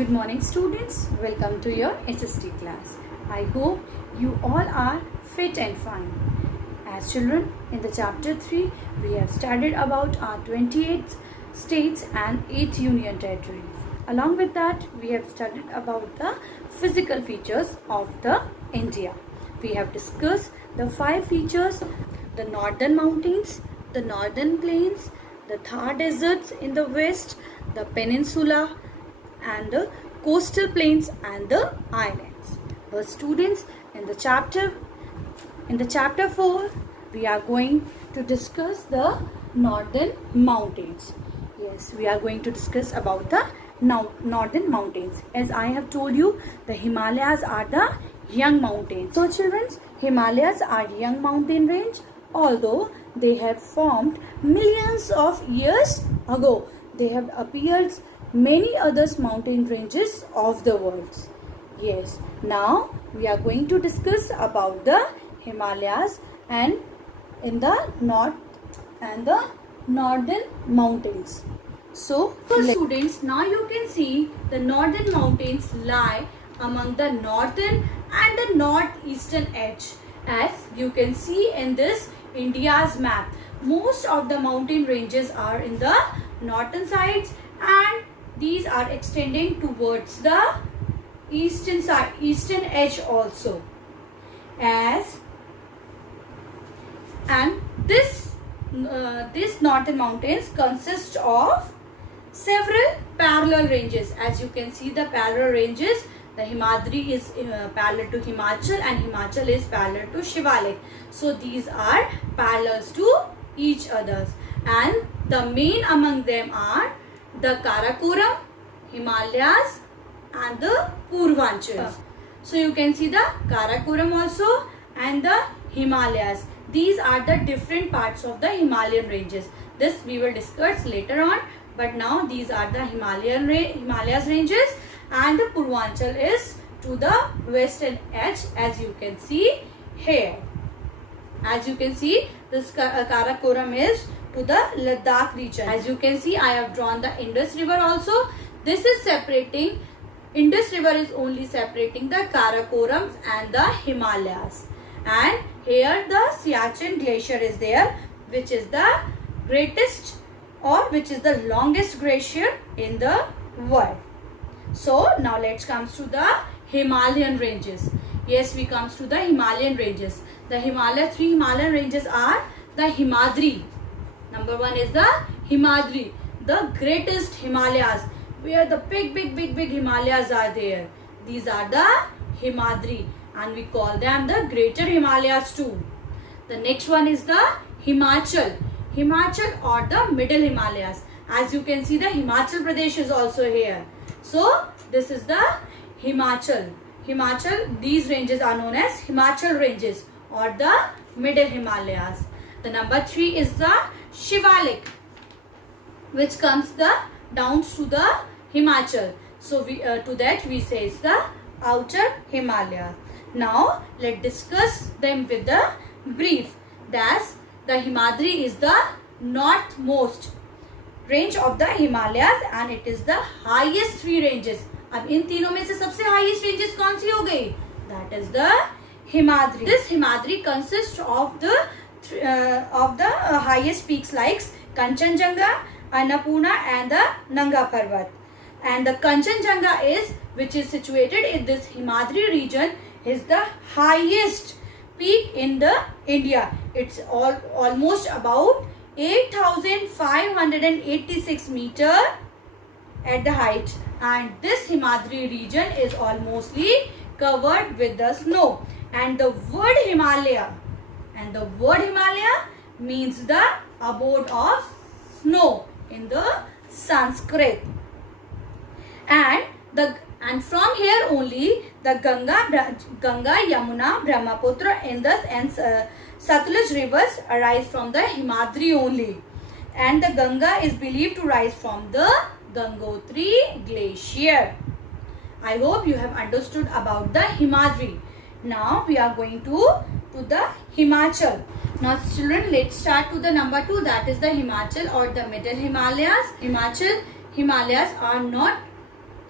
Good morning students, welcome to your SST class. I hope you all are fit and fine. As children, in the chapter 3, we have studied about our 28 states and 8 union territories. Along with that, we have studied about the physical features of the India. We have discussed the 5 features: the northern mountains, the northern plains, the Thar deserts in the west, the peninsula, and the coastal plains and the islands. But students, in the chapter 4, we are going to discuss the northern mountains. Yes, we are going to discuss about the northern mountains. As I have told you, the Himalayas are the young mountains. So children, Himalayas are young mountain range, although they have formed millions of years ago. They have appeared many other mountain ranges of the world. Yes, now we are going to discuss about the Himalayas and in the north and the northern mountains. So students, now you can see the northern mountains lie among the northern and the northeastern edge. As you can see in this India's map, most of the mountain ranges are in the northern sides, and these are extending towards the eastern side, eastern edge also. And this northern mountains consist of several parallel ranges. As you can see the parallel ranges, the Himadri is parallel to Himachal and Himachal is parallel to Shivalik. So these are parallels to each others, and the main among them are the Karakoram, Himalayas and the Purvanchal. So you can see the Karakoram also and the Himalayas. These are the different parts of the Himalayan ranges. This we will discuss later on, but now these are the Himalayas ranges, and the Purvanchal is to the western edge, as you can see here. As you can see, this Karakoram is to the Ladakh region. As you can see, I have drawn the Indus River also. This is separating, Indus River is only separating the Karakorams and the Himalayas. And here the Siachen Glacier is there, which is the greatest or which is the longest glacier in the world. So now let's come to the Himalayan ranges. Yes, we come to the Himalayan ranges. The three Himalayan ranges are the Himadri. Number 1 is the Himadri, the greatest Himalayas, where the big Himalayas are there. These are the Himadri, and we call them the greater Himalayas too. The next one is the Himachal or the middle Himalayas. As you can see, the Himachal Pradesh is also here. So this is the Himachal. These ranges are known as Himachal ranges or the middle Himalayas. The number 3 is the Shivalik, which comes down to the Himachal. So to that we say is the outer Himalaya. Now let's discuss them with the brief. Thus, the Himadri is the northmost range of the Himalayas, and it is the highest 3 ranges. अब इन तीनों में से सबसे highest ranges कौन सी हो गई? That is the Himadri. This Himadri consists of the highest peaks like Kanchenjunga, Annapurna and the Nanga Parvat. And the Kanchenjunga which is situated in this Himadri region, is the highest peak in the India. It's almost about 8,586 meter at the height, and this Himadri region is almostly covered with the snow. And the word Himalaya means the abode of snow in the Sanskrit. And from here only the Ganga, Yamuna, Brahmaputra, Indus and Satluj rivers arise from the Himadri only. And the Ganga is believed to rise from the Gangotri glacier. I hope you have understood about the Himadri. Now we are going to the Himachal. Now children, let's start to the number 2, that is the Himachal or the middle Himalayas. Himalayas are not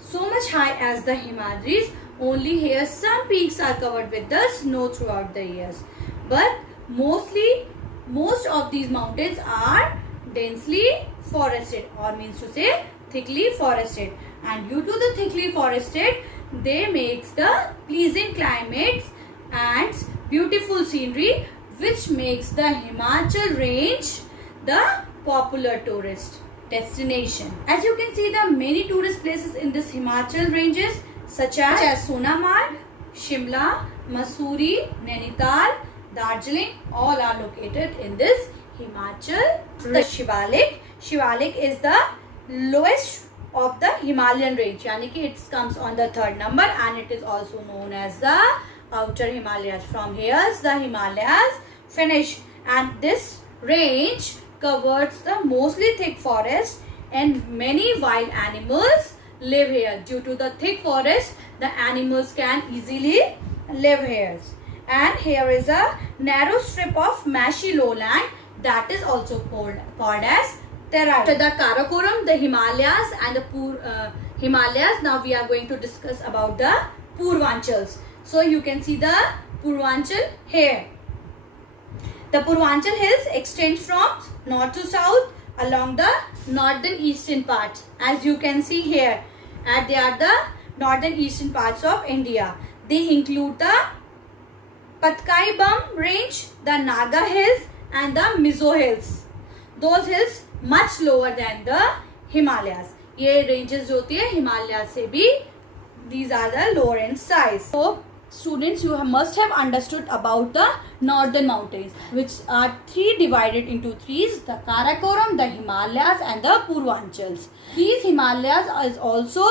so much high as the Himalayas. Only here some peaks are covered with the snow throughout the years. But most of these mountains are densely forested, or means to say thickly forested. And due to the thickly forested, they makes the pleasing climates and beautiful scenery, which makes the Himachal range the popular tourist destination. As you can see, the many tourist places in this Himachal ranges such as Sonmarg, Shimla, Mussoorie, Nainital, Darjeeling, all are located in this Himachal. The Shivalik is the lowest of the Himalayan range, yani ki it comes on the third number, and it is also known as the outer Himalayas. From here the Himalayas finish, and this range covers the mostly thick forest, and many wild animals live here. Due to the thick forest, the animals can easily live here. And here is a narrow strip of marshy lowland that is also called as Terai. After the Karakoram, the Himalayas and the Himalayas, now we are going to discuss about the Purvanchals. So you can see the Purvanchal here. The Purvanchal hills extend from north to south along the northern eastern parts. As you can see here, and they are the northern eastern parts of India. They include the Patkai Bum range, the Naga hills and the Mizo hills. Those hills much lower than the Himalayas. ये ranges जो होती है Himalayas से भी, these are the lower in size. So students, you must have understood about the northern mountains, which are divided into threes: the Karakoram, the Himalayas and the Purvanchals. These Himalayas is also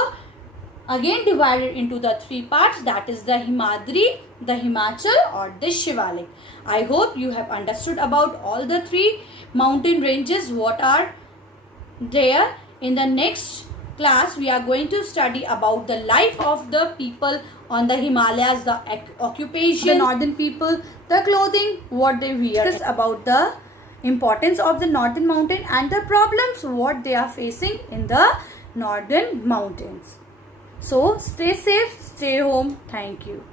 again divided into the three parts, that is the Himadri, the Himachal or the Shivalik. I hope you have understood about all the three mountain ranges what are there. In the next class we are going to study about the life of the people on the Himalayas, the occupation, the northern people, the clothing, what they wear, discuss about the importance of the northern mountain and the problems what they are facing in the northern mountains. So stay safe, stay home. Thank you.